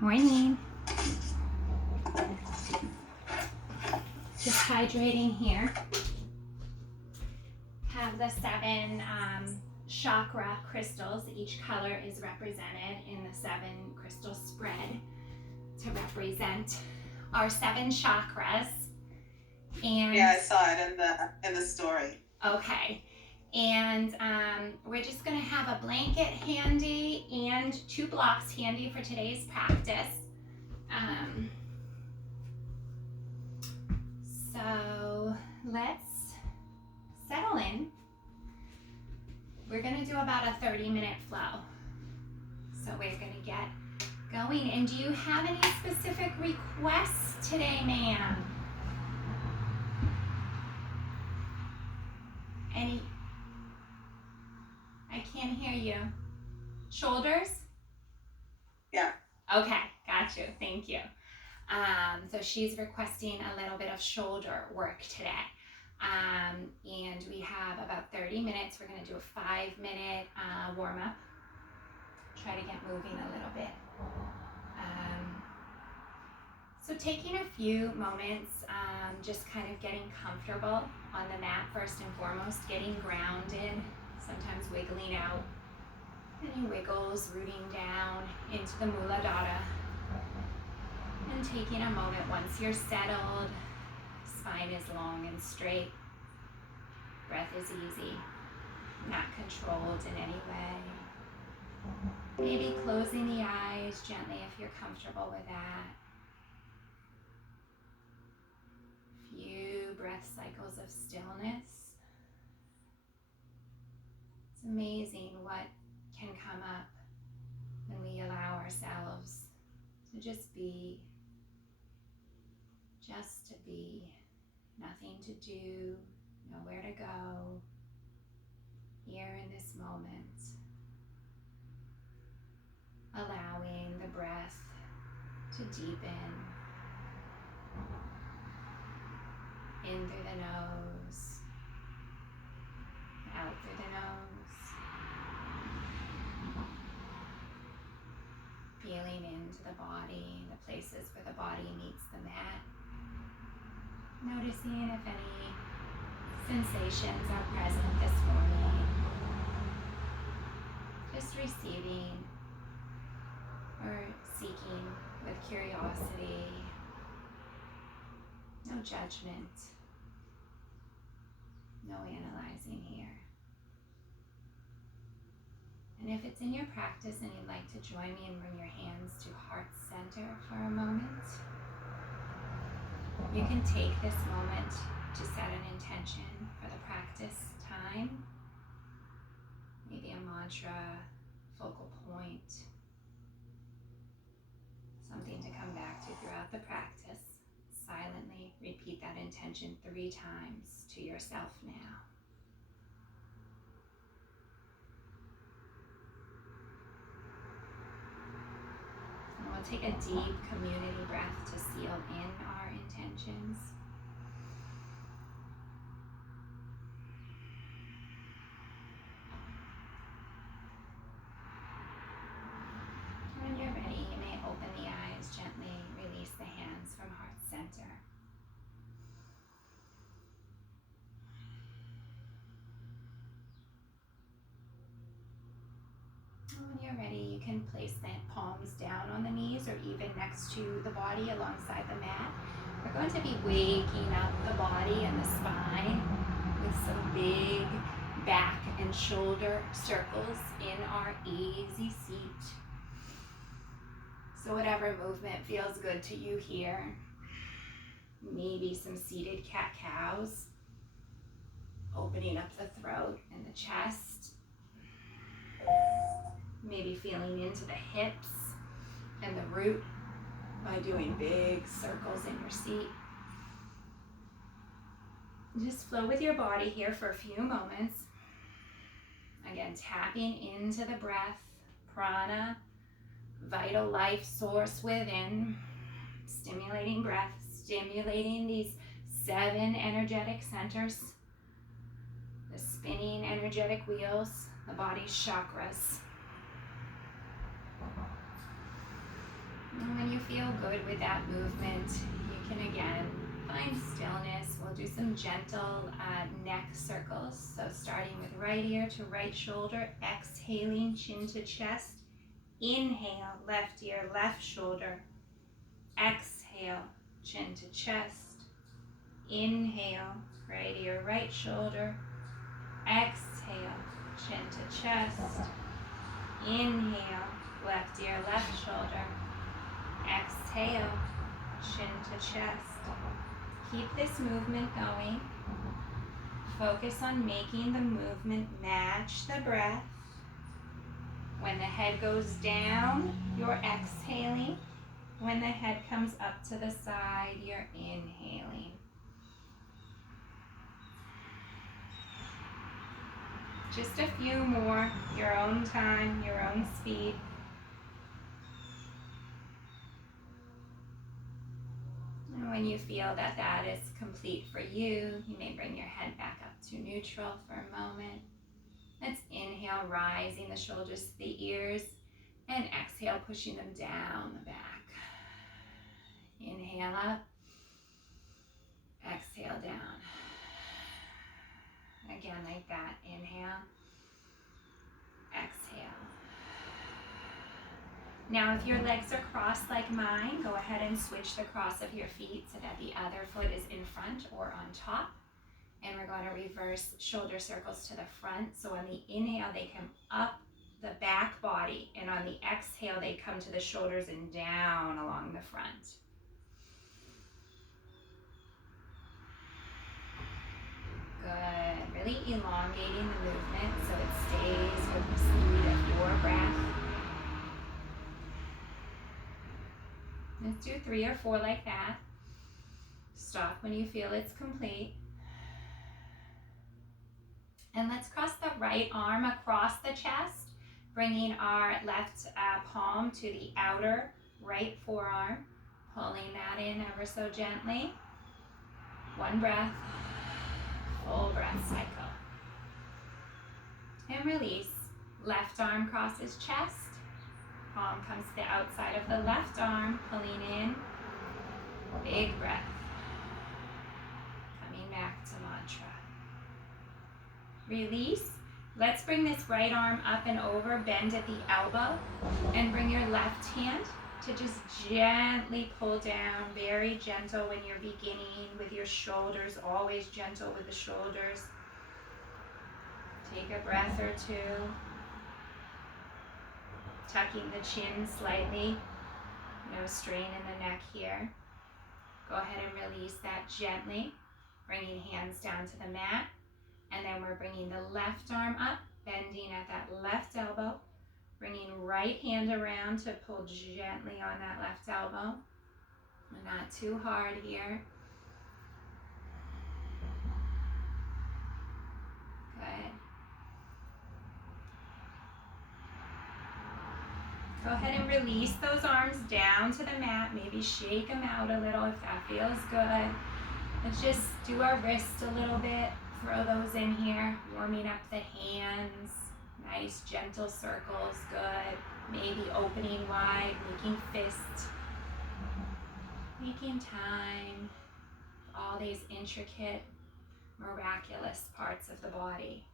Morning. Just hydrating here. Have the 7 chakra crystals. Each color is represented in the 7 crystal spread to represent our 7 chakras. And yeah, I saw it in the story. Okay. And we're just going to have a blanket handy and 2 blocks handy for today's practice. So let's settle in. We're going to do about a 30-minute flow. So we're going to get going. And do you have any specific requests today, ma'am? Any? I can't hear you. Shoulders? Yeah. Okay, got you. Thank you. So she's requesting a little bit of shoulder work today. And we have about 30 minutes. We're going to do a 5-minute warm-up. Try to get moving a little bit. So taking a few moments, just kind of getting comfortable on the mat first and foremost, getting grounded, sometimes wiggling out. Any wiggles, rooting down into the Muladhara. And taking a moment once you're settled, spine is long and straight, breath is easy, not controlled in any way. Maybe closing the eyes gently if you're comfortable with that. Few breath cycles of stillness. It's amazing what can come up when we allow ourselves to just be, nothing to do, nowhere to go, here in this moment, allowing the breath to deepen in through the nose, out through the nose, feeling into the body, the places where the body meets the mat. Noticing if any sensations are present this morning. Just receiving or seeking with curiosity. No judgment. No analyzing here. And if it's in your practice and you'd like to join me and bring your hands to heart center for a moment, you can take this moment to set an intention for the practice time, maybe a mantra, focal point, something to come back to throughout the practice. Silently repeat that intention 3 times to yourself now. And we'll take a deep community breath to seal in our intentions. When you're ready, you may open the eyes gently, release the hands from heart center. When you're ready, you can place the palms down on the knees or even next to the body alongside the mat. We're going to be waking up the body and the spine with some big back and shoulder circles in our easy seat. So whatever movement feels good to you here. Maybe some seated cat-cows, opening up the throat and the chest. Maybe feeling into the hips and the root by doing big circles in your seat. Just flow with your body here for a few moments. Again, tapping into the breath, prana, vital life source within, stimulating breath, stimulating these 7 energetic centers, the spinning energetic wheels, the body's chakras. And feel good with that movement, you can again find stillness. We'll do some gentle neck circles. So starting with right ear to right shoulder, exhaling chin to chest. Inhale, left ear, left shoulder. Exhale, chin to chest. Inhale, right ear, right shoulder. Exhale, chin to chest. Inhale, left ear, left shoulder. Exhale, chin to chest. Keep this movement going. Focus on making the movement match the breath. When the head goes down, you're exhaling. When the head comes up to the side, you're inhaling. Just a few more, your own time, your own speed. And when you feel that that is complete for you, you may bring your head back up to neutral for a moment. Let's inhale, rising the shoulders to the ears, and exhale, pushing them down the back. Inhale up, exhale down. Again, like that. Inhale, exhale. Now, if your legs are crossed like mine, go ahead and switch the cross of your feet so that the other foot is in front or on top. And we're going to reverse shoulder circles to the front. So on the inhale, they come up the back body. And on the exhale, they come to the shoulders and down along the front. Good. Really elongating the movement so it stays with the speed of your breath. Let's do 3 or 4 like that. Stop when you feel it's complete. And let's cross the right arm across the chest, bringing our left palm to the outer right forearm, pulling that in ever so gently. 1 breath, full breath cycle. And release. Left arm crosses chest. Palm comes to the outside of the left arm, pulling in. Big breath. Coming back to mantra. Release. Let's bring this right arm up and over, bend at the elbow, and bring your left hand to just gently pull down, very gentle when you're beginning with your shoulders, always gentle with the shoulders. Take a breath or 2. Tucking the chin slightly, no strain in the neck here. Go ahead and release that gently, bringing hands down to the mat. And then we're bringing the left arm up, bending at that left elbow, bringing right hand around to pull gently on that left elbow. Not too hard here. Good. Go ahead and release those arms down to the mat. Maybe shake them out a little if that feels good. Let's just do our wrists a little bit. Throw those in here, warming up the hands. Nice gentle circles, good. Maybe opening wide, making fists. Making time. All these intricate, miraculous parts of the body.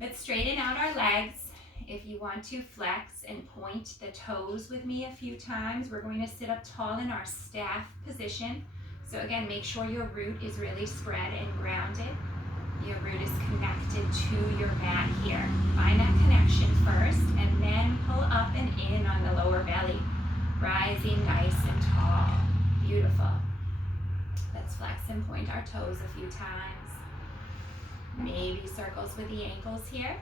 Let's straighten out our legs. If you want to flex and point the toes with me a few times, we're going to sit up tall in our staff position. So again, make sure your root is really spread and grounded. Your root is connected to your mat here. Find that connection first and then pull up and in on the lower belly. Rising nice and tall. Beautiful. Let's flex and point our toes a few times. Maybe circles with the ankles here.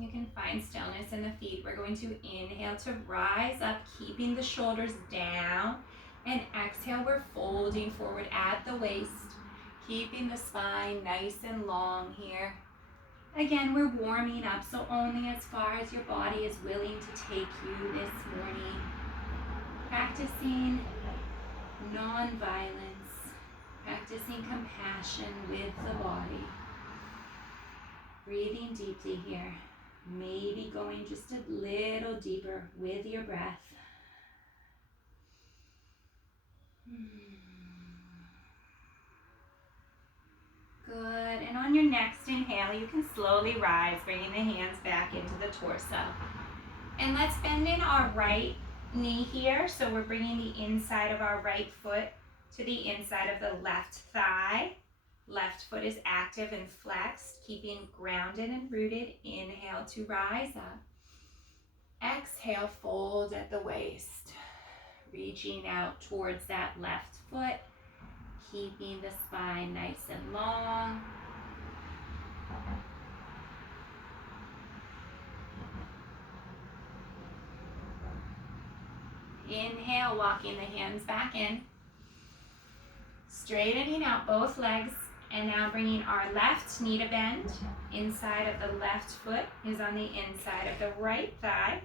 You can find stillness in the feet. We're going to inhale to rise up, keeping the shoulders down. And exhale, we're folding forward at the waist, keeping the spine nice and long here. Again, we're warming up, so only as far as your body is willing to take you this morning. Practicing non-violence, practicing compassion with the body. Breathing deeply here. Maybe going just a little deeper with your breath. Good. And on your next inhale, you can slowly rise, bringing the hands back into the torso. And let's bend in our right knee here. So we're bringing the inside of our right foot to the inside of the left thigh. Left foot is active and flexed, keeping grounded and rooted. Inhale to rise up. Exhale, fold at the waist. Reaching out towards that left foot, keeping the spine nice and long. Inhale, walking the hands back in. Straightening out both legs, and now bringing our left knee to bend. Inside of the left foot is on the inside of the right thigh.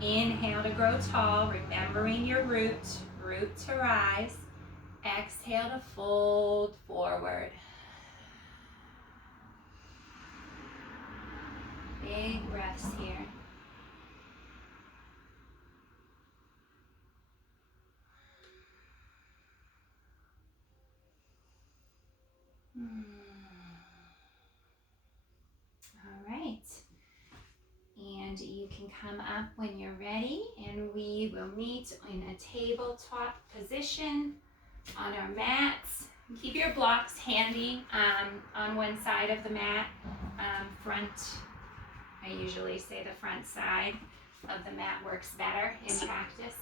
Inhale to grow tall, remembering your root to rise. Exhale to fold forward. Big breaths here. All right. And you can come up when you're ready, and we will meet in a tabletop position on our mats. Keep your blocks handy on one side of the mat. Front, I usually say the front side of the mat works better in practice.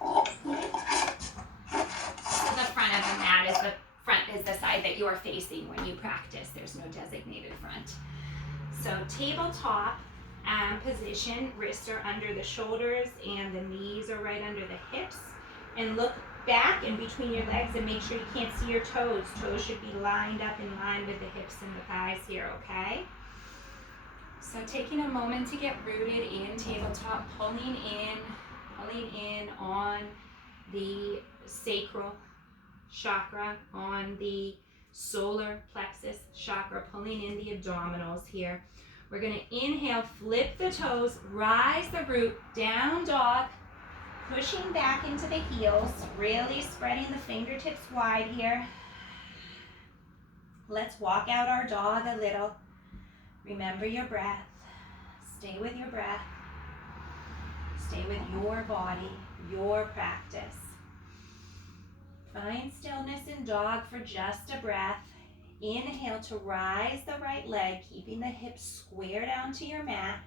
So the front of the mat is the side that you are facing when you practice. There's no designated front. So tabletop position, wrists are under the shoulders and the knees are right under the hips. And look back in between your legs and make sure you can't see your toes. Toes should be lined up in line with the hips and the thighs here, okay? So taking a moment to get rooted in tabletop, pulling in on the sacral chakra, on the solar plexus chakra, pulling in the abdominals here. We're going to inhale, flip the toes, rise the root, down dog, pushing back into the heels, really spreading the fingertips wide here. Let's walk out our dog a little. Remember your breath. Stay with your breath. Stay with your body, your practice. Find stillness in dog for just a breath. Inhale to rise the right leg, keeping the hips squared down to your mat.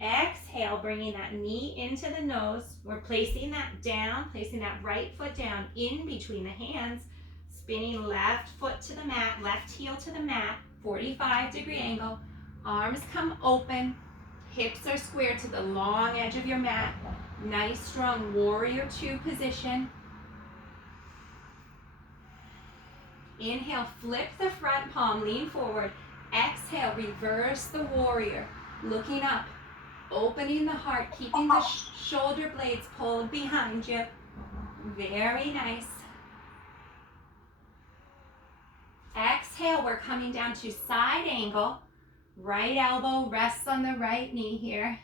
Exhale, bringing that knee into the nose. We're placing that down, placing that right foot down in between the hands, spinning left foot to the mat, left heel to the mat, 45-degree angle. Arms come open, hips are squared to the long edge of your mat. Nice, strong warrior two position. Inhale, flip the front palm, lean forward. Exhale, reverse the warrior, looking up, opening the heart, keeping the shoulder blades pulled behind you. Very nice. Exhale, we're coming down to side angle. Right elbow rests on the right knee here.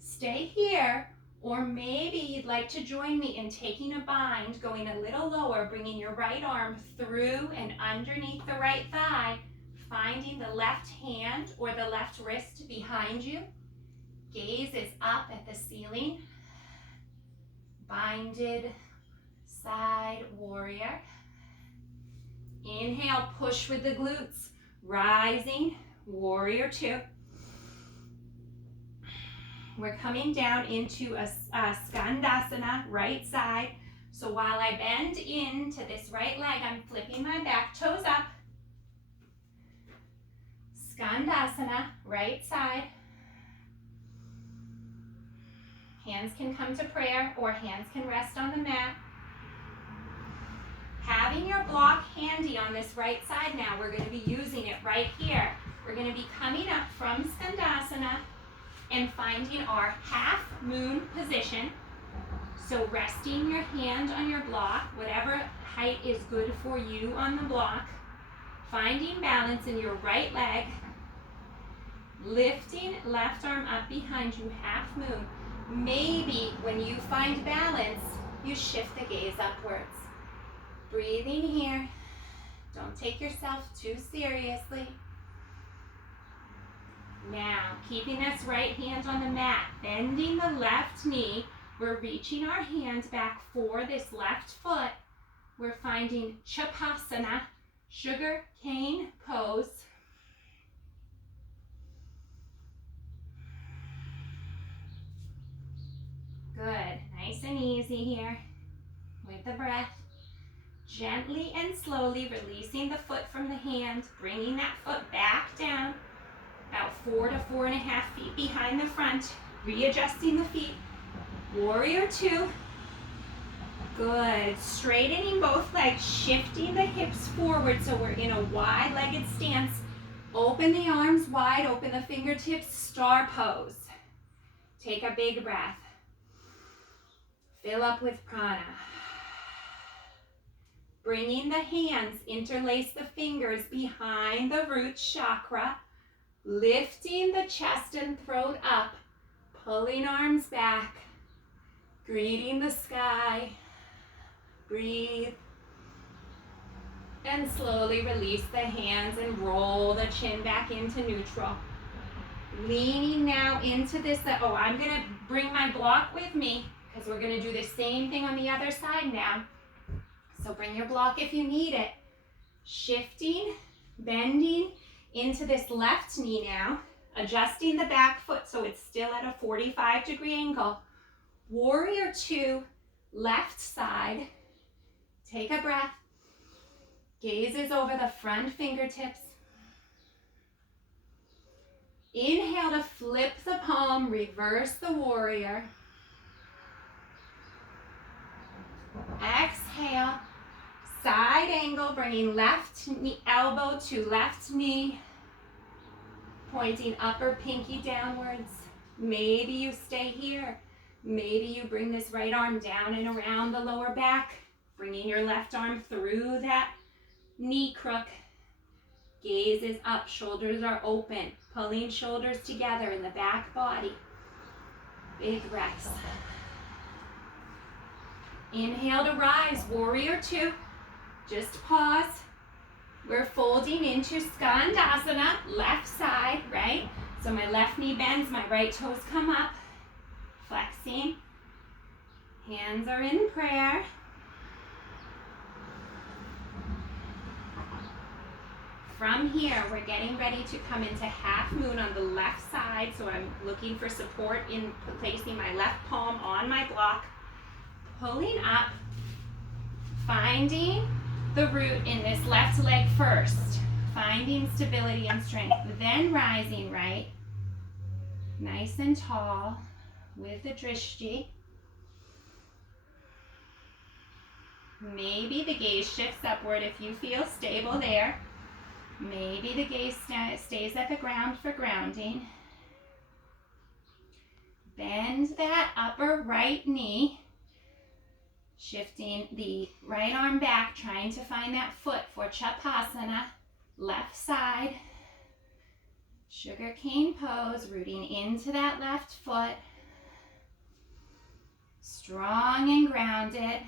Stay here. Or maybe you'd like to join me in taking a bind, going a little lower, bringing your right arm through and underneath the right thigh, finding the left hand or the left wrist behind you. Gaze is up at the ceiling. Binded side warrior. Inhale, push with the glutes. Rising, warrior two. We're coming down into a Skandasana, right side. So while I bend into this right leg, I'm flipping my back toes up. Skandasana, right side. Hands can come to prayer or hands can rest on the mat. Having your block handy on this right side now, we're going to be using it right here. We're going to be coming up from Skandasana and finding our half moon position. So resting your hand on your block, whatever height is good for you on the block. Finding balance in your right leg. Lifting left arm up behind you, half moon. Maybe when you find balance, you shift the gaze upwards. Breathing here. Don't take yourself too seriously. Now, keeping this right hand on the mat, bending the left knee. We're reaching our hand back for this left foot. We're finding Chapasana, sugar cane pose. Good, nice and easy here with the breath. Gently and slowly releasing the foot from the hand, bringing that foot back down, about 4 to 4.5 feet behind the front, readjusting the feet. Warrior two. Good, straightening both legs, shifting the hips forward so we're in a wide-legged stance. Open the arms wide, open the fingertips, star pose. Take a big breath. Fill up with prana. Bringing the hands, interlace the fingers behind the root chakra. Lifting the chest and throat up. Pulling arms back. Greeting the sky. Breathe. And slowly release the hands and roll the chin back into neutral. Leaning now into this, I'm gonna bring my block with me because we're gonna do the same thing on the other side now. So bring your block if you need it. Shifting, bending into this left knee now, adjusting the back foot so it's still at a 45-degree angle. Warrior two, left side. Take a breath. Gazes over the front fingertips. Inhale to flip the palm, reverse the warrior. Exhale, side angle, bringing left knee, elbow to left knee, pointing upper pinky downwards. Maybe you stay here. Maybe you bring this right arm down and around the lower back, bringing your left arm through that knee crook. Gaze is up, shoulders are open, pulling shoulders together in the back body. Big breaths. Inhale to rise, warrior two. Just pause. We're folding into Skandasana, left side, right? So my left knee bends, my right toes come up. Flexing. Hands are in prayer. From here, we're getting ready to come into half moon on the left side. So I'm looking for support in placing my left palm on my block. Pulling up, finding the root in this left leg first. Finding stability and strength. Then rising right. Nice and tall with the drishti. Maybe the gaze shifts upward if you feel stable there. Maybe the gaze stays at the ground for grounding. Bend that upper right knee. Shifting the right arm back, trying to find that foot for Chapasana. Left side. Sugar cane pose, rooting into that left foot. Strong and grounded.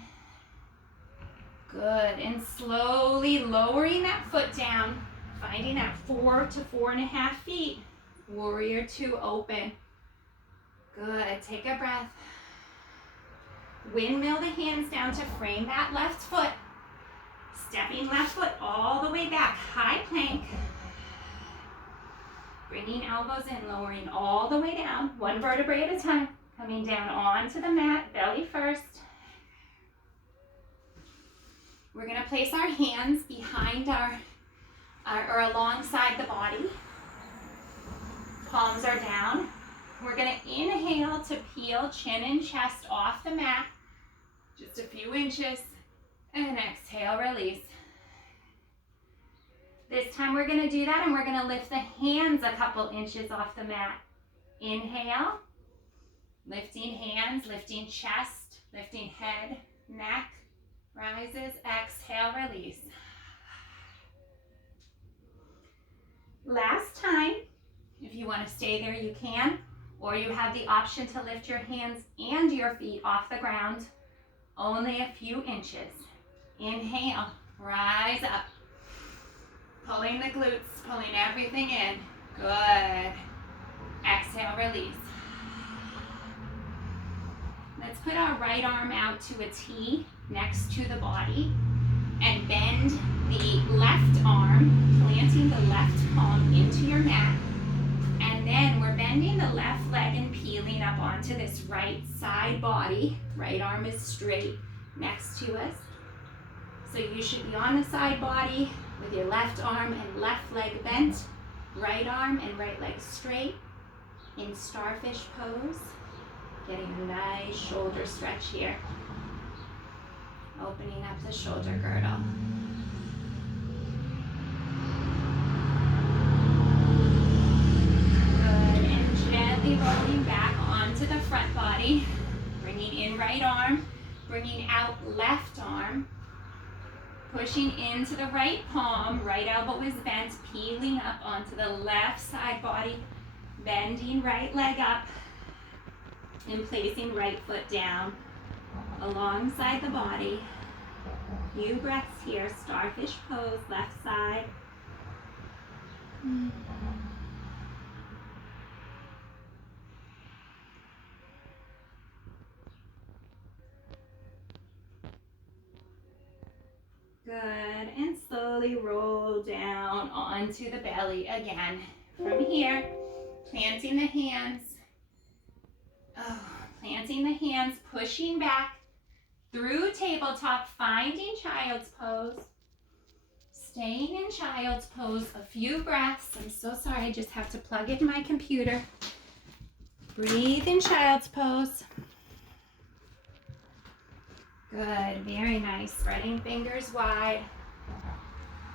Good, and slowly lowering that foot down, finding that 4 to 4.5 feet. Warrior two, open. Good, take a breath. Windmill the hands down to frame that left foot. Stepping left foot all the way back, high plank. Bringing elbows in, lowering all the way down, one vertebrae at a time. Coming down onto the mat, belly first. We're gonna place our hands behind or alongside the body. Palms are down. We're gonna inhale to peel chin and chest off the mat, just a few inches, and exhale, release. This time we're gonna do that and we're gonna lift the hands a couple inches off the mat. Inhale, lifting hands, lifting chest, lifting head, neck, rises, exhale, release. Last time. If you want to stay there, you can, or you have the option to lift your hands and your feet off the ground, only a few inches. Inhale, rise up, pulling the glutes, pulling everything in. Good. Exhale, release. Let's put our right arm out to a T next to the body and bend the left arm, planting the left palm into your mat. And then we're bending the left leg and peeling up onto this right side body. Right arm is straight next to us. So you should be on the side body with your left arm and left leg bent, right arm and right leg straight in starfish pose. Getting a nice shoulder stretch here. Opening up the shoulder girdle. Gently rolling back onto the front body, bringing in right arm, bringing out left arm, pushing into the right palm, right elbow is bent, peeling up onto the left side body, bending right leg up, and placing right foot down alongside the body. Few breaths here, starfish pose, left side. Good, and slowly roll down onto the belly again. From here, planting the hands, pushing back through tabletop, finding child's pose, staying in child's pose a few breaths. I'm so sorry, I just have to plug in my computer. Breathe in child's pose. Good, very nice. Spreading fingers wide.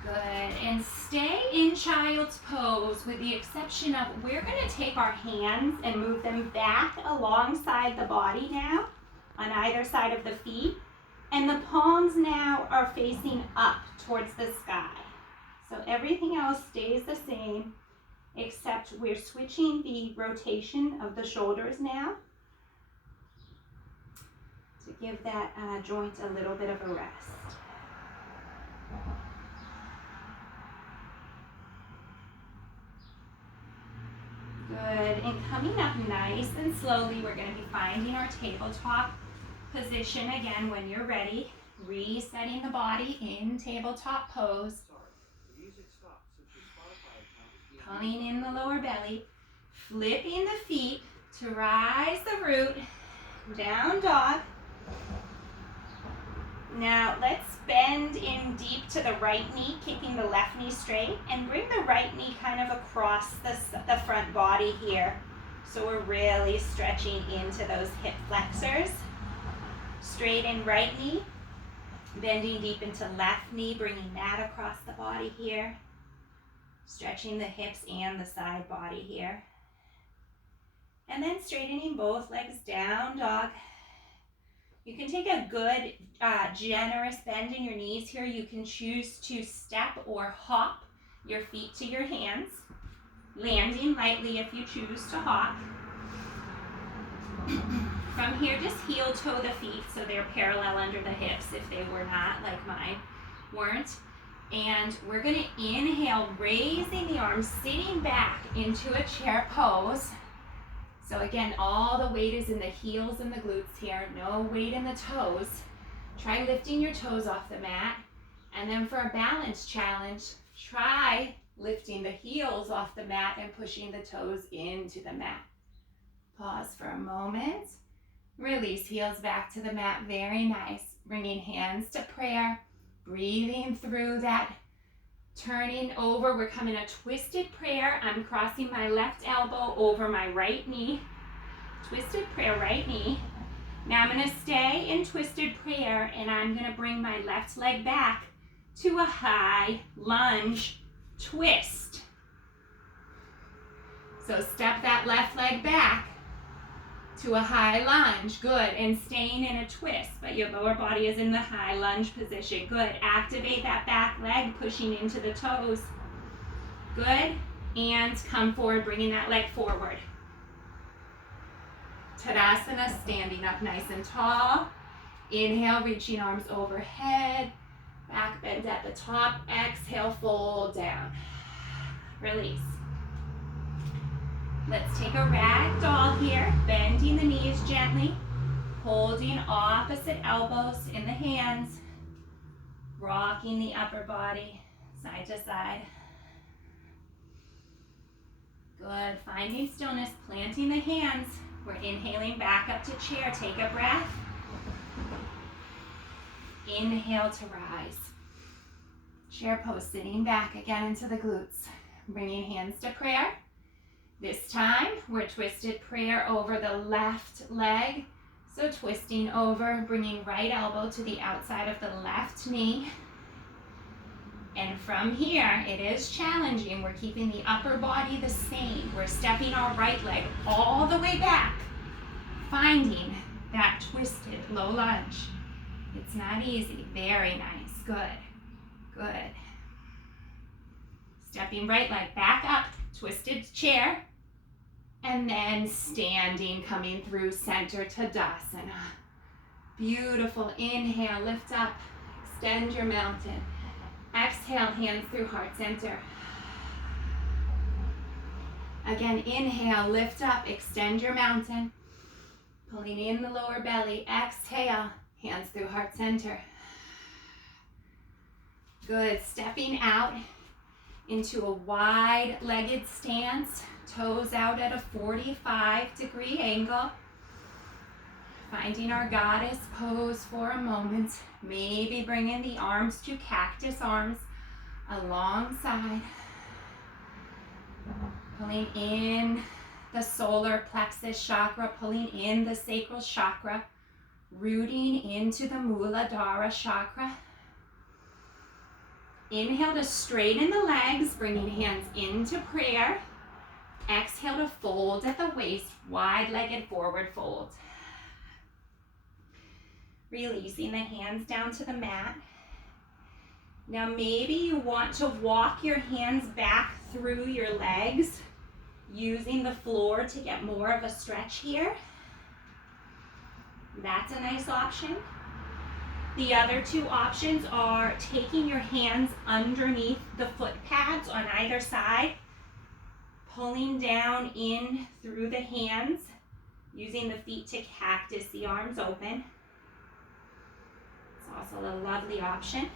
Good, and stay in child's pose with the exception of we're going to take our hands and move them back alongside the body now on either side of the feet. And the palms now are facing up towards the sky. So everything else stays the same except we're switching the rotation of the shoulders now to give that joint a little bit of a rest. Good, and coming up nice and slowly, we're going to be finding our tabletop position again when you're ready. Resetting the body in tabletop pose. Pulling in the lower belly, flipping the feet to rise the root, down dog. Now let's bend in deep to the right knee, keeping the left knee straight, and bring the right knee kind of across the front body here. So we're really stretching into those hip flexors. Straighten right knee, bending deep into left knee, bringing that across the body here. Stretching the hips and the side body here. And then straightening both legs, down dog. You can take a good, generous bend in your knees here. You can choose to step or hop your feet to your hands, landing lightly if you choose to hop. From here, just heel toe the feet so they're parallel under the hips if they were not, like mine weren't. And we're going to inhale, raising the arms, sitting back into a chair pose. So again, all the weight is in the heels and the glutes here, no weight in the toes. Try lifting your toes off the mat. And then for a balance challenge, try lifting the heels off the mat and pushing the toes into the mat. Pause for a moment. Release heels back to the mat, very nice. Bringing hands to prayer, breathing through that. Turning over, we're coming a twisted prayer. I'm crossing my left elbow over my right knee. Twisted prayer, right knee. Now I'm going to stay in twisted prayer and I'm going to bring my left leg back to a high lunge twist. So step that left leg back to a high lunge. Good. And staying in a twist, but your lower body is in the high lunge position. Good. Activate that back leg, pushing into the toes. Good. And come forward, bringing that leg forward. Tadasana, standing up nice and tall. Inhale, reaching arms overhead. Back bend at the top. Exhale, fold down. Release. Let's take a ragdoll here, bending the knees gently, holding opposite elbows in the hands, rocking the upper body side to side. Good, finding stillness, planting the hands. We're inhaling back up to chair, take a breath. Inhale to rise. Chair pose, sitting back again into the glutes. Bringing hands to prayer. This time, we're twisted prayer over the left leg. So twisting over, bringing right elbow to the outside of the left knee. And from here, it is challenging. We're keeping the upper body the same. We're stepping our right leg all the way back, finding that twisted low lunge. It's not easy. Very nice. Good. Good. Stepping right leg back up, twisted chair, and then standing, coming through center Tadasana. Beautiful. Inhale, lift up, extend your mountain. Exhale, hands through heart center. Again, inhale, lift up, extend your mountain. Pulling in the lower belly. Exhale, hands through heart center. Good, stepping out into a wide-legged stance. Toes out at a 45-degree angle. Finding our goddess pose for a moment. Maybe bringing the arms to cactus arms alongside. Pulling in the solar plexus chakra, pulling in the sacral chakra, rooting into the Muladhara chakra. Inhale to straighten the legs, bringing hands into prayer. Exhale to fold at the waist, wide-legged forward fold. Releasing the hands down to the mat. Now maybe you want to walk your hands back through your legs, using the floor to get more of a stretch here. That's a nice option. The other two options are taking your hands underneath the foot pads on either side, pulling down in through the hands, using the feet to cactus, the arms open. It's also a lovely option.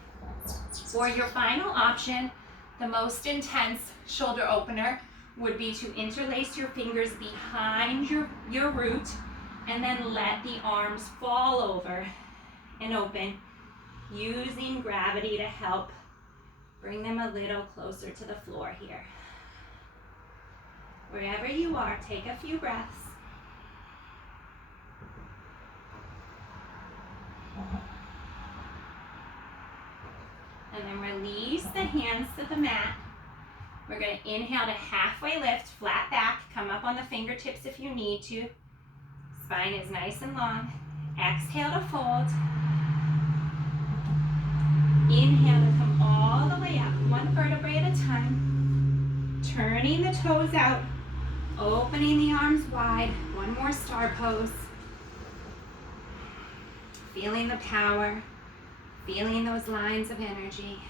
For your final option, the most intense shoulder opener would be to interlace your fingers behind your root and then let the arms fall over and open, using gravity to help bring them a little closer to the floor here. Wherever you are, take a few breaths. And then release the hands to the mat. We're going to inhale to halfway lift, flat back, come up on the fingertips if you need to. Spine is nice and long. Exhale to fold. Inhale to come all the way up, one vertebrae at a time. Turning the toes out, opening the arms wide. One more star pose. Feeling the power, feeling those lines of energy.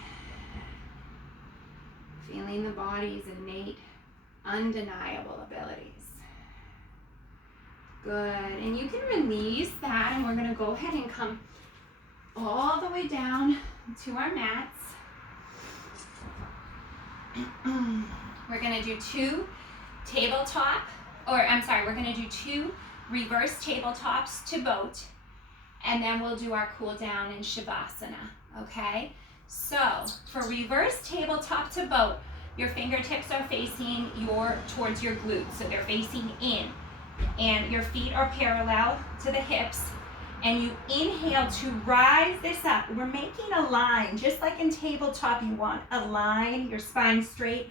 Feeling the body's innate, undeniable abilities. Good, and you can release that, and we're gonna go ahead and come all the way down to our mats. We're gonna do two reverse tabletops to boat, and then we'll do our cool down in Savasana, okay? So for reverse tabletop to boat, your fingertips are facing towards your glutes, so they're facing in, and your feet are parallel to the hips, and you inhale to rise this up. We're making a line, just like in tabletop, you want a line, your spine straight.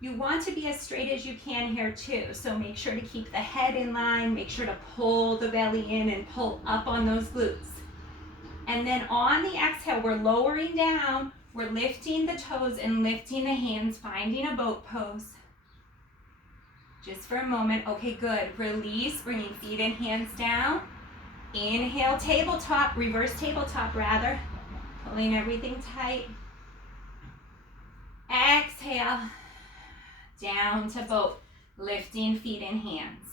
You want to be as straight as you can here too, so make sure to keep the head in line, make sure to pull the belly in and pull up on those glutes. And then on the exhale, we're lowering down, we're lifting the toes and lifting the hands, finding a boat pose. Just for a moment. Okay, good. Release, bringing feet and hands down. Inhale, tabletop, reverse tabletop rather. Pulling everything tight. Exhale, down to boat. Lifting feet and hands.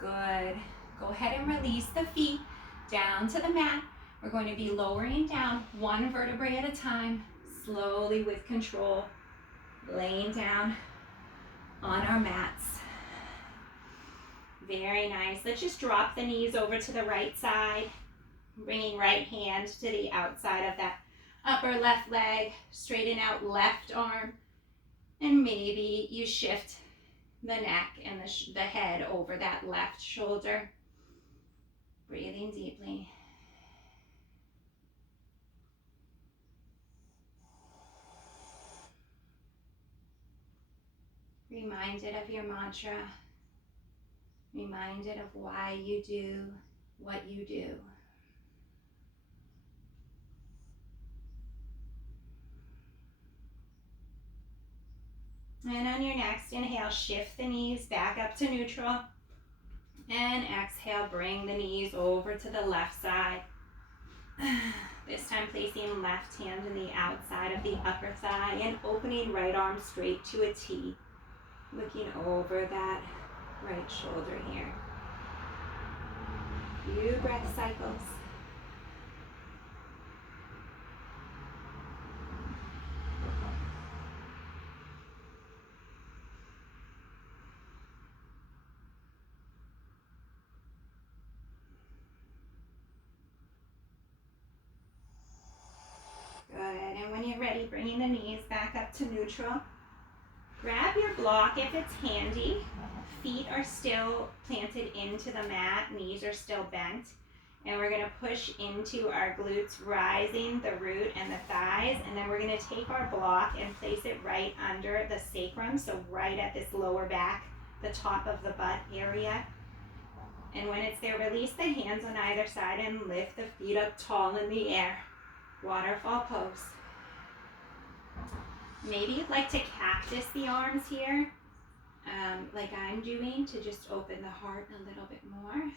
Good. Go ahead and release the feet down to the mat. We're going to be lowering down one vertebrae at a time, slowly with control, laying down on our mats. Very nice. Let's just drop the knees over to the right side, bringing right hand to the outside of that upper left leg, straighten out left arm, and maybe you shift the neck and the head over that left shoulder. Breathing deeply. Reminded of your mantra. Reminded of why you do what you do. And on your next inhale, shift the knees back up to neutral. And exhale, bring the knees over to the left side. This time placing left hand in the outside of the upper thigh and opening right arm straight to a T. Looking over that right shoulder here. Few breath cycles. Good, and when you're ready, bringing the knees back up to neutral. Grab your block if it's handy. Feet are still planted into the mat, knees are still bent. And we're gonna push into our glutes, rising the root and the thighs. And then we're gonna take our block and place it right under the sacrum, so right at this lower back, the top of the butt area. And when it's there, release the hands on either side and lift the feet up tall in the air. Waterfall pose. Maybe you'd like to cactus the arms here, like I'm doing, to just open the heart a little bit more.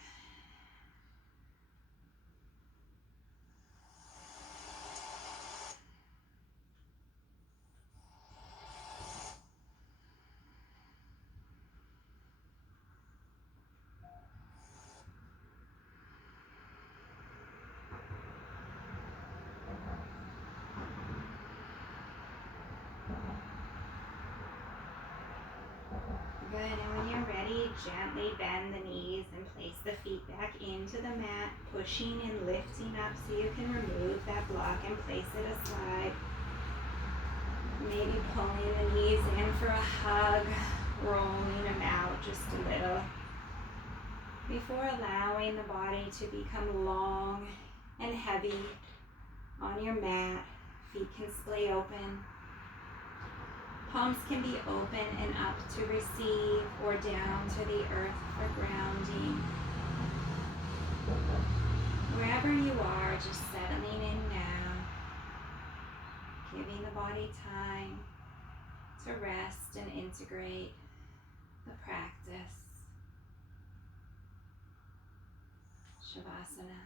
Good, and when you're ready, gently bend the knees and place the feet back into the mat, pushing and lifting up so you can remove that block and place it aside. Maybe pulling the knees in for a hug, rolling them out just a little, before allowing the body to become long and heavy on your mat. Feet can splay open. Palms can be open and up to receive, or down to the earth for grounding. Wherever you are, just settling in now, giving the body time to rest and integrate the practice. Savasana.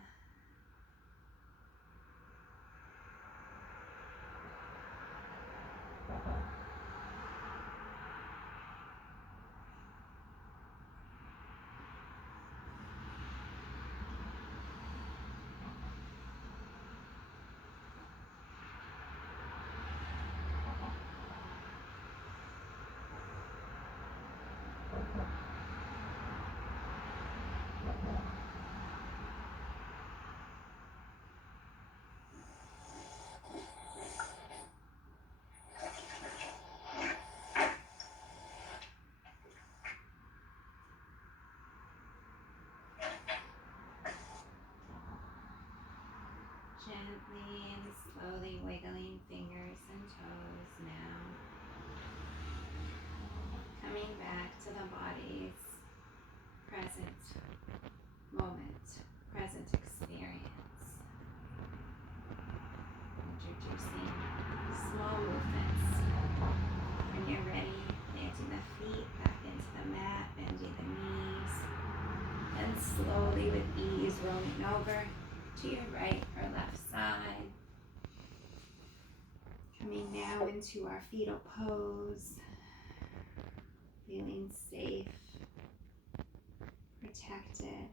Gently and slowly wiggling fingers and toes now. Coming back to the body's present moment, present experience. Introducing small movements. When you're ready, planting the slowly with ease rolling over to your right or left side. Coming now into our fetal pose, feeling safe, protected,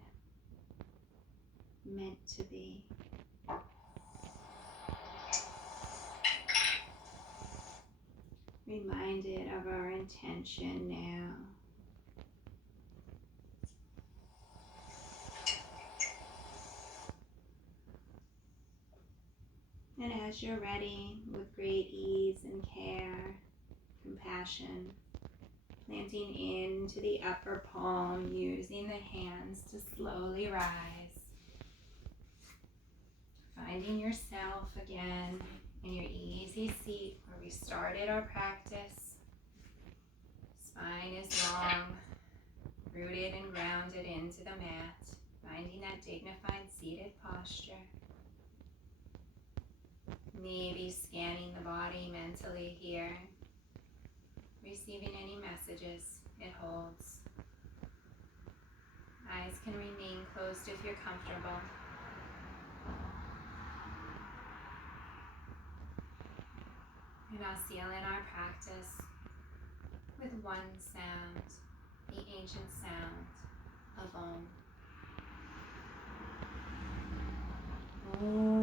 meant to be. Reminded of our intention now. And as you're ready, with great ease and care, compassion, planting into the upper palm, using the hands to slowly rise. Finding yourself again in your easy seat where we started our practice. Spine is long, rooted and grounded into the mat, finding that dignified seated posture. Maybe scanning the body mentally here, receiving any messages it holds. Eyes can remain closed if you're comfortable. And I'll seal in our practice with one sound, the ancient sound of Om. Om.